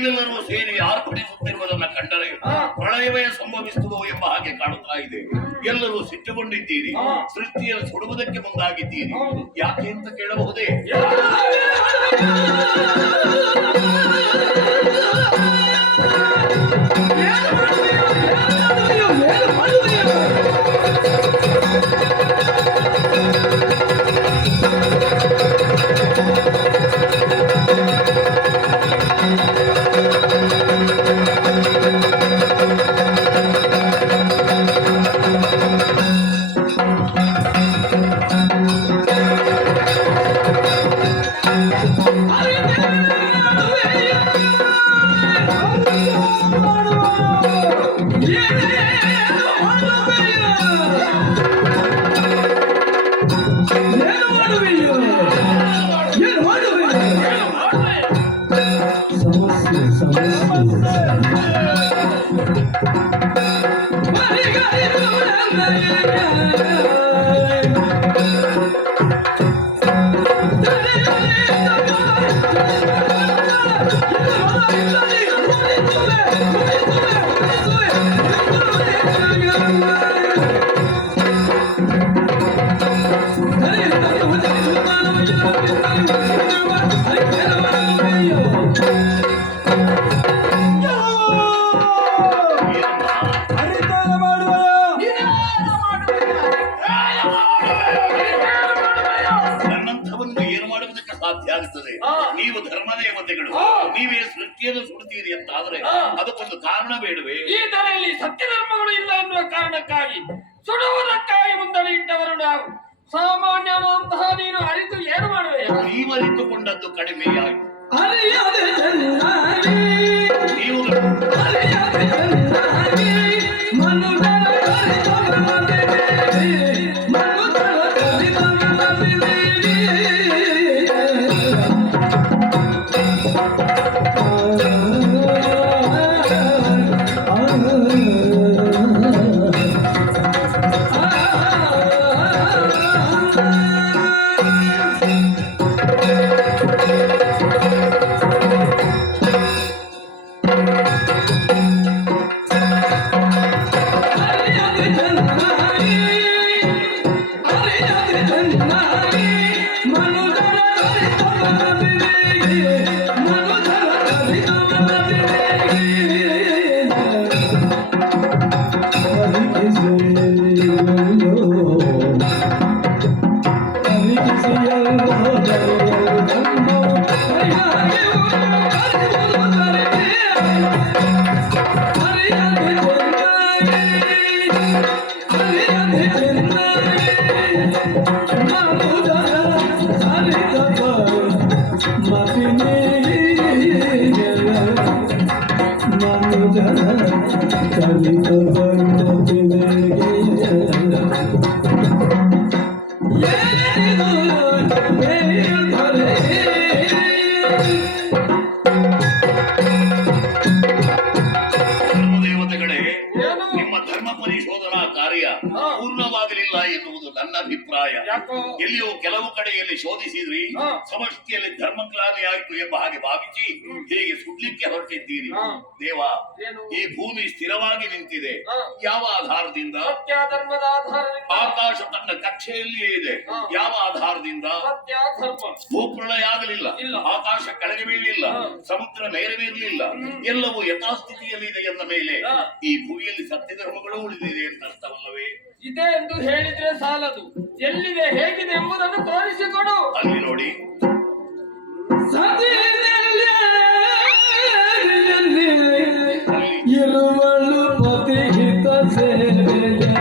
ನೀವೆಲ್ಲರೂ ಸೇರಿ ಆರ್ಪಡಿಸುತ್ತಿರುವುದನ್ನು ಕಂಡರೆ ಪ್ರಳಯವೇ ಸಂಭವಿಸುವುದು ಎಂಬ ಹಾಗೆ ಕಾಣುತ್ತಾ ಇದೆ. ಎಲ್ಲರೂ ಸಿಟ್ಟುಕೊಂಡಿದ್ದೀರಿ, ಸೃಷ್ಟಿಯನ್ನು ಸುಡುವುದಕ್ಕೆ ಮುಂದಾಗಿದ್ದೀರಿ. ಯಾಕೆ ಅಂತ ಕೇಳಬಹುದೇ? ನೀವು ಧರ್ಮದೇವತೆಗಳು, ನೀವೇ ಸೃಷ್ಟಿಯನ್ನು ಸುಡುತ್ತೀರಿ ಅಂತ ಆದ್ರೆ ಅದಕ್ಕೊಂದು ಕಾರಣ ಬೇಡವೇ? ಈ ಧರೆಯಲ್ಲಿ ಸತ್ಯ ಧರ್ಮಗಳು ಇಲ್ಲ ಎನ್ನುವ ಕಾರಣಕ್ಕಾಗಿ ಸುಡುವುದಕ್ಕಾಗಿ ಮುಂದಡಿ ಇಟ್ಟವರು ನಾವು. ಸಾಮಾನ್ಯನಂತಹ ನೀನು ಅರಿತು ಏನು ಮಾಡುವೆ? ನೀವು ಅರಿತುಕೊಂಡದ್ದು ಕಡಿಮೆಯಾಗಿ ನೀವು ಪೂರ್ಣವಾಗಲಿಲ್ಲ ಎನ್ನುವುದು ನನ್ನ ಅಭಿಪ್ರಾಯ. ಎಲ್ಲಿಯೋ ಕೆಲವು ಕಡೆಯಲ್ಲಿ ಶೋಧಿಸಿದ್ರಿ, ಸಮಷ್ಟಿಯಲ್ಲಿ ಧರ್ಮಕ್ಲಾನಿ ಆಯ್ತು ಎಂಬ ಹಾಗೆ ಭಾವಿಸಿ ಹೇಗೆ ಸುಡ್ಲಿಕ್ಕೆ ಹೊರಟಿದ್ದೀರಿ. ದೇವ, ಈ ಭೂಮಿ ಸ್ಥಿರವಾಗಿ ನಿಂತಿದೆ. ಯಾವ ಆಧಾರದಿಂದ? ಆಕಾಶ ತನ್ನ ಕಕ್ಷೆಯಲ್ಲಿಯೇ ಇದೆ. ಯಾವ ಆಧಾರದಿಂದ? ಭೂಪ್ರಳಯ ಆಗಲಿಲ್ಲ, ಆಕಾಶ ಕೆಳಗೆ ಬೀಳಲಿಲ್ಲ, ಸಮುದ್ರ ಮೇರವೇರಲಿಲ್ಲ, ಎಲ್ಲವೂ ಯಥಾಸ್ಥಿತಿಯಲ್ಲಿದೆ ಎಂದ ಮೇಲೆ ಈ ಭೂಮಿಯಲ್ಲಿ ಸತ್ಯ ಧರ್ಮಗಳು ಉಳಿದಿದೆ ಅಂತ ಅರ್ಥವಲ್ಲವೇ? ಇದೆ ಎಂದು ಹೇಳಿದ್ರೆ ಸಾಲದು, ಎಲ್ಲಿದೆ ಹೇಗಿದೆ ಎಂಬುದನ್ನು ತೋರಿಸಿಕೊಡು. ಅಲ್ಲಿ ನೋಡಿ, ಇರುವಳು ಪತಿಹಿತ ಸೇವೆಯಲ್ಲಿ,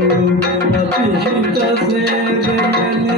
ಇರುವಳು ಪತಿಹಿತ ಸೇವೆಯಲ್ಲಿ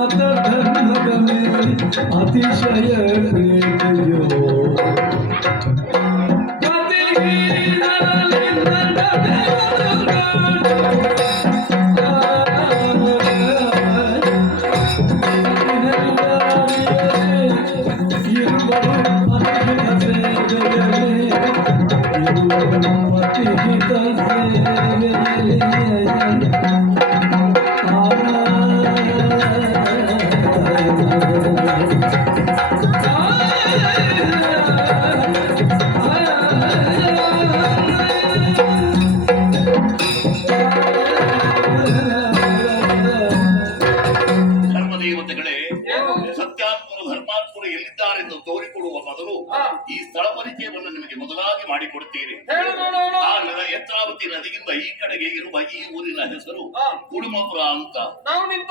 ಮಾತ ಧರ್ಮದ ಮೇಲೆ ಅತಿಶಯ ಪ್ರೀತಿಯೋ ಪತಿಹೀನರಲ್ಲಿ ಧರ್ಮದೇವತೆಗಳೇ, ಸತ್ಯಾತ್ಮರು ಧರ್ಮಾತ್ಮರು ಎಲ್ಲಿದ್ದಾರೆಂದು ತೋರಿಕೊಡುವ ಮೊದಲು ಈ ಸ್ಥಳ ಪರಿಚಯವನ್ನು ನಿಮಗೆ ಮೊದಲಾಗಿ ಮಾಡಿಕೊಡುತ್ತೇನೆ. ಹೇಳು ನೋಡೋಣ. ಆ ಯತ್ರಾವತಿ ನದಿಯಿಂದ ಈ ಕಡೆಗೆ ಇರುವ ಈ ಊರಿನ ಹೆಸರು ಕುಡುಮಪುರ ಅಂತ. ನಾವು ನಿಂತ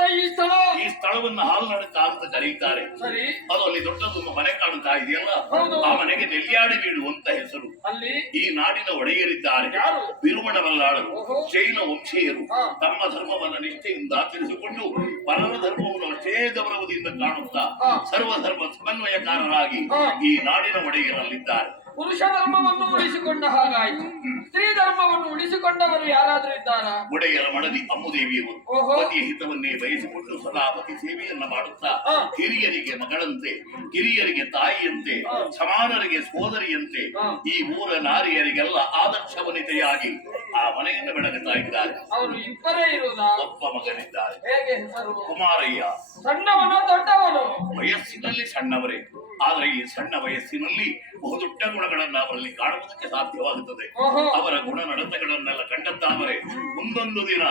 ಈ ಸ್ಥಳವನ್ನು ಹಾಲ್ನಡಕ ಅಂತ ಕರೆಯುತ್ತಾರೆ. ಸರಿ. ಅದು ಅಲ್ಲಿ ದೊಡ್ಡದೊಂದು ಮನೆ ಕಾಣುತ್ತಾ ಇದೆಯಲ್ಲ, ಹೌದು. ಆ ಮನೆಗೆ ನೆಲ್ಯಾಡಿ ಬೀಡು ಅಂತ ಹೆಸರು. ಅಲ್ಲಿ ಈ ನಾಡಿನ ಒಡೆಯರಿದ್ದಾರೆ ಯಾರು? ಬಿರುಮಣ ಬಲ್ಲಾಳರು, ಓಹೋ. ಜೈನ ವಂಶೀಯರು. ಹಾ. ತಮ್ಮ ಧರ್ಮವನ್ನು ನಿಷ್ಠೆಯಿಂದ ಆಚರಿಸಿಕೊಂಡು ಪರರ ಧರ್ಮವನ್ನು ಅಷ್ಟೇ ಗೌರವದಿಂದ ಕಾಣುತ್ತಾ ಹಾ. ಸರ್ವಧರ್ಮ ಸಮನ್ವಯಕಾರರಾಗಿ ಹಾ. ಈ ನಾಡಿನ ಒಡೆಯರಲ್ಲಿದ್ದಾರೆ. ಪುರುಷ ಧರ್ಮವನ್ನು ಉಳಿಸಿಕೊಂಡ ಹಾಗಾಯ್ತು. ಸ್ತ್ರೀ ಧರ್ಮವನ್ನು ಉಳಿಸಿಕೊಂಡವರು ಯಾರಾದ್ರೂ ಇದ್ದಾರಾ? ಒಡೆಯರ ಮಡದಿ ಅಮ್ಮುದೇವಿಯವರು ಓಹೋ. ಪತಿಯ ಹಿತವನ್ನೇ ಬಯಸಿಕೊಂಡು ಸದಾ ಪತಿ ಸೇವೆಯನ್ನ ಮಾಡುತ್ತಾ ಹಾ. ಹಿರಿಯರಿಗೆ ಮಗಳಂತೆ, ಕಿರಿಯರಿಗೆ ತಾಯಿಯಂತೆ, ಹಾ. ಸಮಾನರಿಗೆ ಸೋದರಿಯಂತೆ, ಹಾ. ಈ ಮೂರ ನಾರಿಯರಿಗೆಲ್ಲ ಆದರ್ಶ ವನಿತೆಯಾಗಿ ಆ ಮನೆಯನ್ನು ಬೆಳಗುತ್ತಾ ಇದ್ದಾರೆ. ಅವರು ಇಬ್ಬರೇ ಇರುವುದಾ? ಒಬ್ಬ ಮಗನಿದ್ದಾರೆ, ಹೇಗೆ ಹೆಸರು? ಕುಮಾರಯ್ಯ. ಸಣ್ಣವನು ದೊಡ್ಡವನು? ವಯಸ್ಸಿನಲ್ಲಿ ಸಣ್ಣವರೇ, ಆದರೆ ಈ ಸಣ್ಣ ವಯಸ್ಸಿನಲ್ಲಿ ಬಹುದೊಡ್ಡ ಗುಣಗಳನ್ನ ಅವರಲ್ಲಿ ಕಾಣುವುದಕ್ಕೆ ಸಾಧ್ಯವಾಗುತ್ತದೆ. ಓಹೋ. ಅವರ ಗುಣ ನಡತೆಗಳನ್ನೆಲ್ಲ ಕಂಡದ್ದಾದರೆ ಮುಂದೊಂದು ದಿನ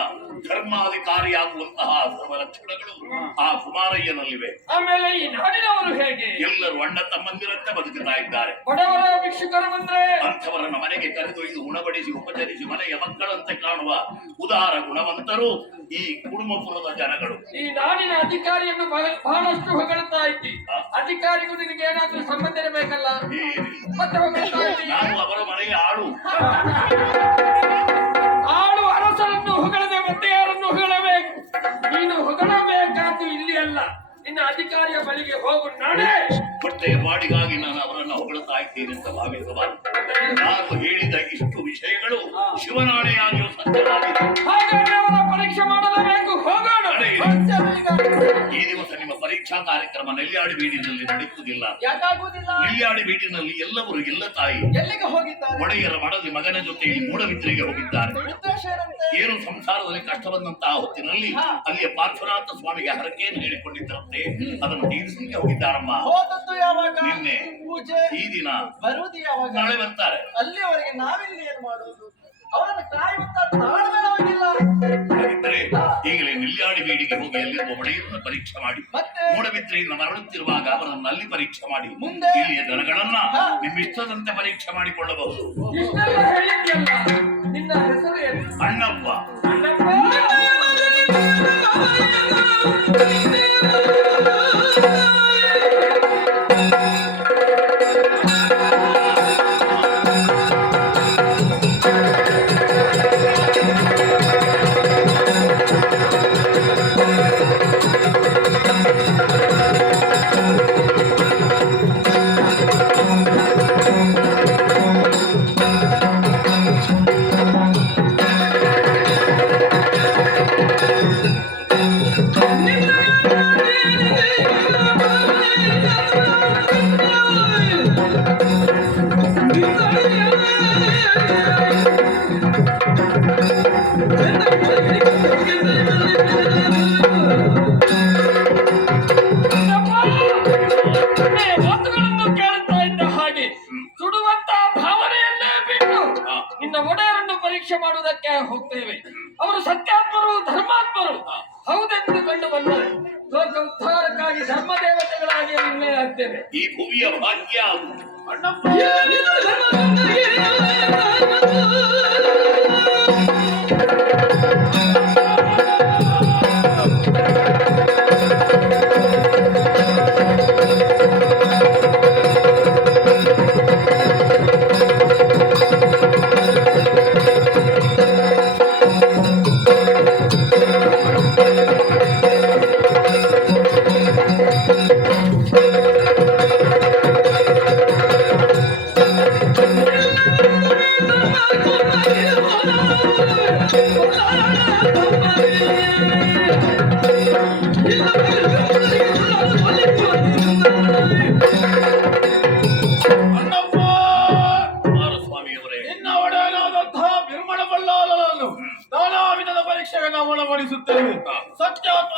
ಧರ್ಮಾಧಿಕಾರಿಯಾಗುವಂತಹ ಸರ್ವ ಲಕ್ಷಣಗಳು ಆ ಕುಮಾರಯ್ಯನಲ್ಲಿವೆ. ಆಮೇಲೆ ಈ ನಾಡಿನವರು ಹೇಗೆ? ಎಲ್ಲರೂ ಅಣ್ಣ ತಮ್ಮಂದಿರಂತೆ ಬದುಕುತ್ತಾ ಇದ್ದಾರೆ. ಬಡವರ ಭಿಕ್ಷುಕರು ಬಂದ್ರೆ ಅಂಥವರನ್ನ ಮನೆಗೆ ಕರೆದೊಯ್ದು ಉಣಬಡಿಸಿ ಉಪಚರಿಸಿ ಮನೆಯ ಮಕ್ಕಳಂತೆ ಕಾಣುವ ಉದಾರ ಗುಣವಂತರು ಈ ಕುಡುಮಪುರದ ಜನಗಳು. ಈ ನಾಡಿನ ಅಧಿಕಾರಿಯನ್ನು ಬಹಳಷ್ಟು ಹೊಗಳ್ತಾ ಇದ್ದಿ. ಅಧಿಕಾರಿಗೂ ನಿನಗೆ ಏನಾದ್ರೂ ಸಂಬಂಧ ಇರಬೇಕಲ್ಲ, ಮತ್ತೆ ಹೊಗಳ್ತಾ ಇದ್ದಿ. ನಾನು ಅವರ ಮನೆಯ ಆಳು. ಆಳು ಅರಸರನ್ನು ಹೊಗಳದೆ ಮತ್ತೆ ಯಾರನ್ನು ಹೊಗಳಬೇಕು? ನೀನು ಹೊಗಳಬೇಕಾದ್ದು ಇಲ್ಲಿ ಅಲ್ಲ, ನಿನ್ನ ಅಧಿಕಾರಿಯ ಬಳಿಗೆ ಹೋಗು. ನಾನೇ ಹೊಟ್ಟೆಯ ಬಾಡಿಗಾಗಿ ನಾನು ಅವರನ್ನು ಹೊಗಳುತ್ತಾ ಇದ್ದೇನೆ ಅಂತ ಭಾವಿಸಬಾರದು. ನಾನು ಹೇಳಿದ ಇಷ್ಟು ವಿಷಯಗಳು ಶಿವನಾಣೆಯಾಗಿಯೂ ಸತ್ಯವಾಗಿದೆ. ಹಾಗಾದ್ರೆ ಅವರ ಪರೀಕ್ಷೆ ಮಾಡಲೇಬೇಕು. ಹೋಗೋಣ. ಈ ದಿವಸ ನಿಮ್ಮ ಪರೀಕ್ಷಾ ಕಾರ್ಯಕ್ರಮ ನೆಲ್ಯಾಡಿ ಬೀಡಿನಲ್ಲಿ ನಡೆಯುವುದಿಲ್ಲ. ಯಾಕಾಗುವುದಿಲ್ಲ? ನೆಲ್ಯಾಡಿ ಬೀಡಿನಲ್ಲಿ ಎಲ್ಲವರು ಎಲ್ಲ ತಾಯಿ ಎಲ್ಲಿಗೆ ಹೋಗಿದ್ದಾರೆ? ಒಡೆಯರ ಮಡದಿ ಮಗನ ಜೊತೆ ಮೂಡಬಿದ್ರಿಗೆ ಹೋಗಿದ್ದಾರೆ. ಉದ್ದೇಶ ಏನಂತೆ? ಏನು ಸಂಸಾರದಲ್ಲಿ ಕಷ್ಟ ಬಂದಂತಹ ಹೊತ್ತಿನಲ್ಲಿ ಅಲ್ಲಿಯ ಪಾರ್ಶ್ವನಾಥ ಸ್ವಾಮಿಗೆ ಹರಕೆಯನ್ನು ಹೇಳಿಕೊಂಡಿದ್ದರಂತೆ, ಅದನ್ನು ತೀರಿಸಲಿಕ್ಕೆ ಹೋಗಿದ್ದಾರಮ್ಮ. ಹೋದದ್ದು ಯಾವಾಗ? ನಿನ್ನೆ. ಪೂಜೆ ಈ ದಿನ. ಬರುವುದು ಯಾವಾಗ? ನಾಳೆ ಬರ್ತಾರೆ. ಅಲ್ಲಿಯವರೆಗೆ ನಾವಿಲ್ಲಿ ಏನ್ ಮಾಡುವುದು? ಅವರನ್ನು ಕಾಯುವಂತ ತಾಳ್ಮೆ ನಮಗಿಲ್ಲ. ಹಾಗಿದ್ದರೆ ಈಗಲೇ ನೆಲ್ಯಾಡಿ ಬೀಡಿಗೆ ಹೋಗಿ ಅಲ್ಲಿರುವ ಒಡೆಯರನ್ನು ಪರೀಕ್ಷೆ ಮಾಡಿ, ಮೂಡಬಿದ್ರೆಯಿಂದ ಮರಳುತ್ತಿರುವಾಗ ಅವರನ್ನು ಅಲ್ಲಿ ಪರೀಕ್ಷೆ ಮಾಡಿ, ಮುಂದೆ ಇಲ್ಲಿಯ ದನಗಳನ್ನ ನಿಮ್ಮಿಷ್ಟದಂತೆ ಪರೀಕ್ಷೆ ಮಾಡಿಕೊಳ್ಳಬಹುದು. ಇಷ್ಟೆಲ್ಲ ಹೇಳಿದ್ಯಲ್ಲ, ನಿನ್ನ ಹೆಸರು ಏನು? ಅಣ್ಣಪ್ಪ. ಅಣ್ಣಪ್ಪ. ಮಾತುಗಳನ್ನು ಕೇಳುತ್ತಾ ಇದ್ದ ಹಾಗೆ ಸುಡುವಂತಹ ಭಾವನೆಯನ್ನೇ ಬಿಟ್ಟು ನಿನ್ನ ಒಡೆಯರನ್ನು ಪರೀಕ್ಷೆ ಮಾಡುವುದಕ್ಕೆ ಹೋಗ್ತೇವೆ. ಅವರು ಸತ್ಯಾತ್ಮರು, ಧರ್ಮಾತ್ಮರು ಹೌದೆಂದು ಕಂಡು ಬಂದರೆ ಲೋಕ ಉದ್ಧಾರಕ್ಕಾಗಿ ಧರ್ಮ ದೇವತೆಗಳಾಗಿ ನಿರ್ಣಯ ಆಗ್ತೇವೆ. ಈ ಭೂಮಿಯ ಭಾಗ್ಯ ಅಣ್ಣಪ್ಪ.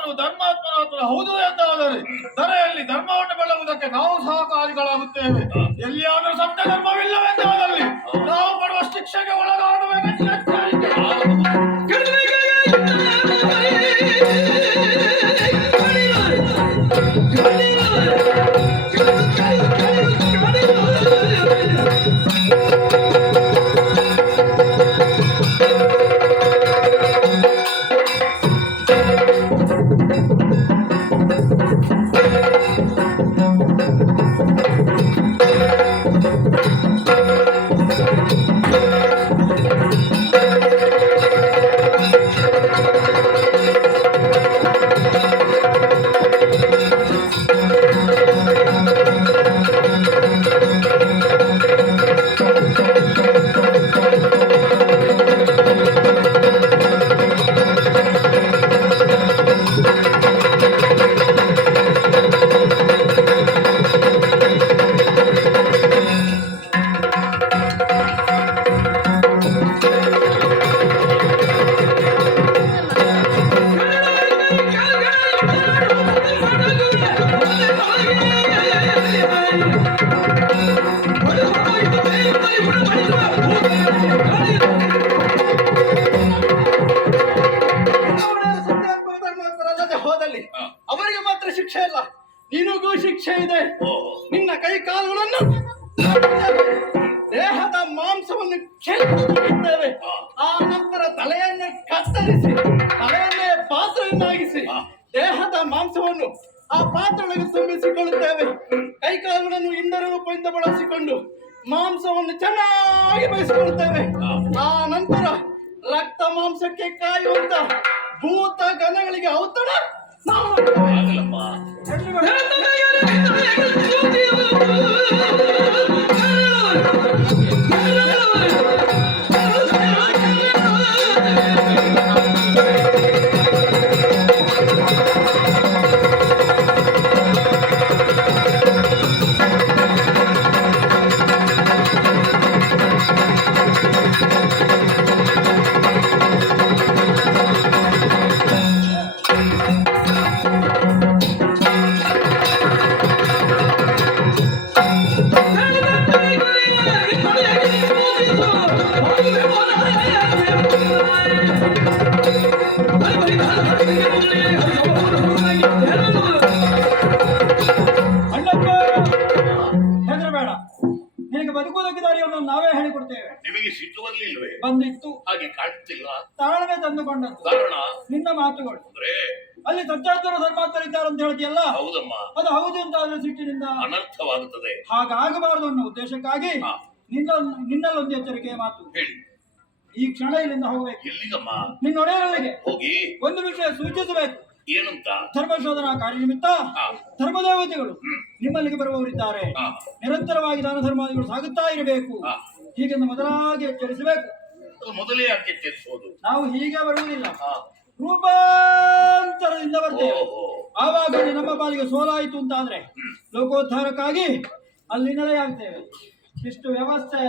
ಸತ್ಯಾತ್ಮರು ಧರ್ಮಾತ್ಮರ ಹತ್ರ ಹೌದು ಎಂದಾದರೆ ಧರೆಯಲ್ಲಿ ಧರ್ಮವನ್ನು ಬೆಳಗುವುದಕ್ಕೆ ನಾವು ಸಹಕಾರಿಗಳಾಗುತ್ತೇವೆ. ಎಲ್ಲಿಯಾದರೂ ಸತ್ಯ ಧರ್ಮವಿಲ್ಲವೆಂದಾದಲ್ಲಿ ನಾವು ಪಡುವ ಶಿಕ್ಷೆಗೆ ಒಳಗಾಗುವೆನೆಂದು ಎಚ್ಚರಿಕೆ. ಹೋದಲ್ಲಿ ಅವರಿಗೆ ಮಾತ್ರ ಶಿಕ್ಷೆ ಇಲ್ಲ, ನಿನಗೂ ಶಿಕ್ಷೆ ಇದೆ. ನಿನ್ನ ಕೈ ಕಾಲುಗಳನ್ನು ದೇಹದ ಮಾಂಸವನ್ನು ಕೆತ್ತಿದ್ದೇವೆ. ಆ ನಂತರ ತಲೆಯನ್ನೇ ಕತ್ತರಿಸಿ ತಲೆಯನ್ನೇ ಪಾತ್ರೆಯನ್ನಾಗಿಸಿ ದೇಹದ ಮಾಂಸವನ್ನು ಆ ಪಾತ್ರೆಯೊಳಗೆ ತುಂಬಿಸಿಕೊಳ್ಳುತ್ತೇವೆ. ಕೈ ಕಾಲುಗಳನ್ನು ಇಂಧನ ರೂಪದಿಂದ ಬಳಸಿಕೊಂಡು ಮಾಂಸವನ್ನು ಚೆನ್ನಾಗಿ ಬೇಯಿಸಿಕೊಳ್ಳುತ್ತೇವೆ. ಆ ನಂತರ ರಕ್ತ ಮಾಂಸಕ್ಕೆ ಕಾಯುವಂತ ಭೂತ ಗಣಗಳಿಗೆ ಔತಣ ನಾವು ಹೆದರಬೇಡ, ನಿನಗೆ ಬದುಕುವುದಕ್ಕೆ ದಾರಿಯನ್ನು ನಾವೇ ಹೇಳಿಕೊಡ್ತೇವೆ. ನಿಮಗೆ ಸಿಟ್ಟು ಬರ್ಲಿಲ್ವೇ? ಬಂದಿತ್ತು, ಹಾಗೆ ಕಾಣ್ತಿಲ್ಲ. ತಾಳ್ಮೆ ತಂದುಕೊಂಡದ್ದು. ಕಾರಣ ನಿನ್ನ ಮಾತುಗಳು ಅಂದ್ರೆ ಅಲ್ಲಿ ಸತ್ಯಾತ್ಮರು ಧರ್ಮಾತ್ಮರಿದ್ದಾರೆ ಅಂತ ಹೇಳ್ತೀಯಲ್ಲ, ಹೌದಮ್ಮ, ಅದು ಹೌದು ಅಂತ ಆದ್ರೆ ಸಿಟ್ಟಿನಿಂದ ಅನರ್ಥವಾಗುತ್ತದೆ. ಹಾಗಾಗಬಾರದು ಅನ್ನೋ ಉದ್ದೇಶಕ್ಕಾಗಿ ನಿನ್ನಲ್ಲೊಂದು ಎಚ್ಚರಿಕೆಯ ಮಾತು. ಹೇಳಿ. ಈ ಕ್ಷಣ ಇಲ್ಲಿಂದ ಹೋಗ್ಬೇಕು. ಎಲ್ಲಿಗಮ್ಮ? ನಿನ್ನ ಒಡೆಯರಲ್ಲಿಗೆ ಹೋಗಿ ಒಂದು ವಿಷಯ ಸೂಚಿಸಬೇಕು. ಏನಂತ? ಧರ್ಮಶೋಧನಾ ಕಾರ್ಯ ನಿಮಿತ್ತ ಧರ್ಮದೇವತೆಗಳು ನಿಮ್ಮಲ್ಲಿಗೆ ಬರುವವರಿದ್ದಾರೆ. ನಿರಂತರವಾಗಿ ದಾನ ಧರ್ಮಾದಿಗಳು ಸಾಗುತ್ತಾ ಇರಬೇಕು. ಹೀಗೆಂದು ಮೊದಲಾಗಿ ಎಚ್ಚರಿಸಬೇಕು. ಅದು ಮೊದಲೇ ಯಾಕೆ ಎಚ್ಚರಿಸೋದು? ನಾವು ಹೀಗೆ ಬರುವುದಿಲ್ಲ, ರೂಪಾಂತರದಿಂದ ಬರ್ತೇವೆ. ಆವಾಗ ಅಲ್ಲಿ ನಮ್ಮ ಪಾಲಿಗೆ ಸೋಲಾಯಿತು ಅಂತಾದ್ರೆ ಲೋಕೋದ್ಧಾರಕ್ಕಾಗಿ ಅಲ್ಲಿ ನೆಲೆಯಾಗ್ತೇವೆ. ಇಷ್ಟು ವ್ಯವಸ್ಥೆ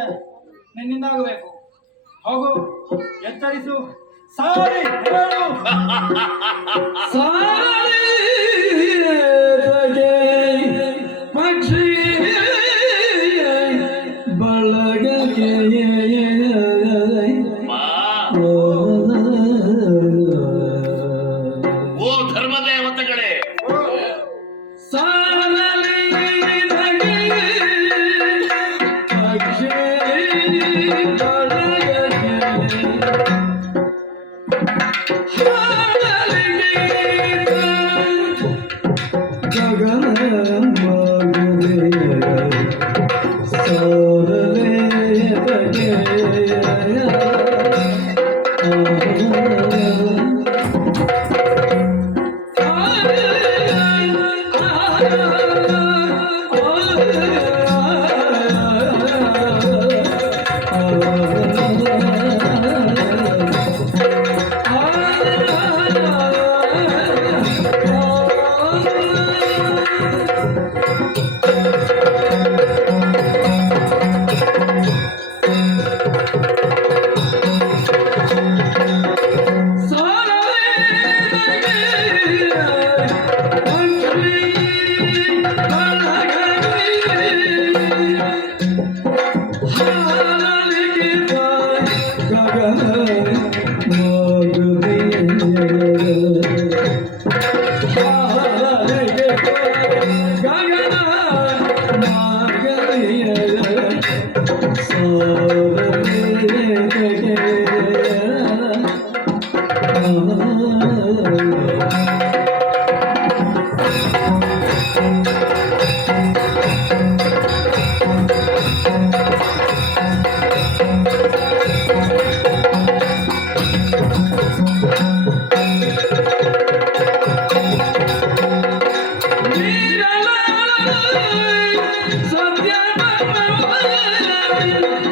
ನಿನ್ನಿಂದಾಗಬೇಕು. ಹೋಗು, ಎಚ್ಚರಿಸು, ಸಾರಿ ಹೇಳು. ಪಕ್ಷಿ ಬಳಗಕ್ಕೆ ಓ ಧರ್ಮದೇವತೆಗಳೇ,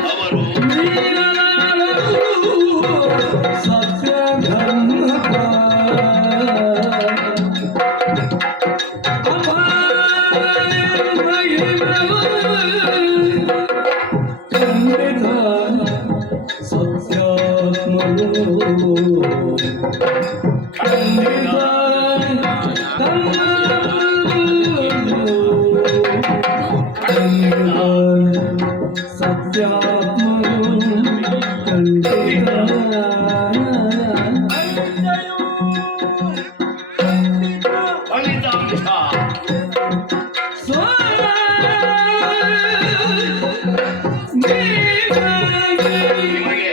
ಅವರು ಫಲಿತಾಂಶ ನಿಮಗೆ ನಿಮಗೆ